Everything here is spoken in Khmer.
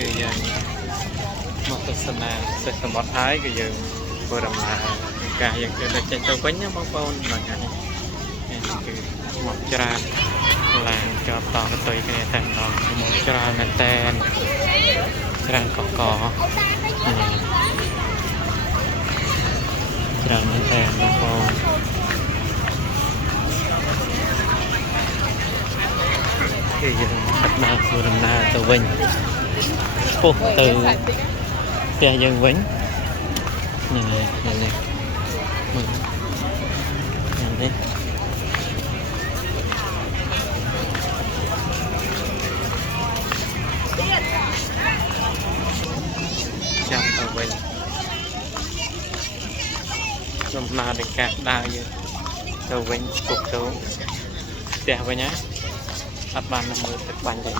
គឺយើងមកទស្សនាទឹកសមុទ្រហើយគឺយើងធ្វើដំណើរការយើងគឺដឹកចេញទៅវិញណាបងប្អូនហ្នឹងហើយនេះគឺមកច្រើនឡានជាប់តកតុយគ្នាតែម្ដងមកច្រើនមែនតែនច្រើនកកនេះច្រើនមែនតែនបងប្អូនគឺយើងដឹកធ្វើដំណើរទៅវិញពុះទៅផ្ទះយើងវិញនេះមើលនេះចាំទៅវិញដំណើរនៃការដើរយើងទៅវិញពុះទៅផ្ទះវិញណាអត់បានមើលទឹកបាញ់ទេ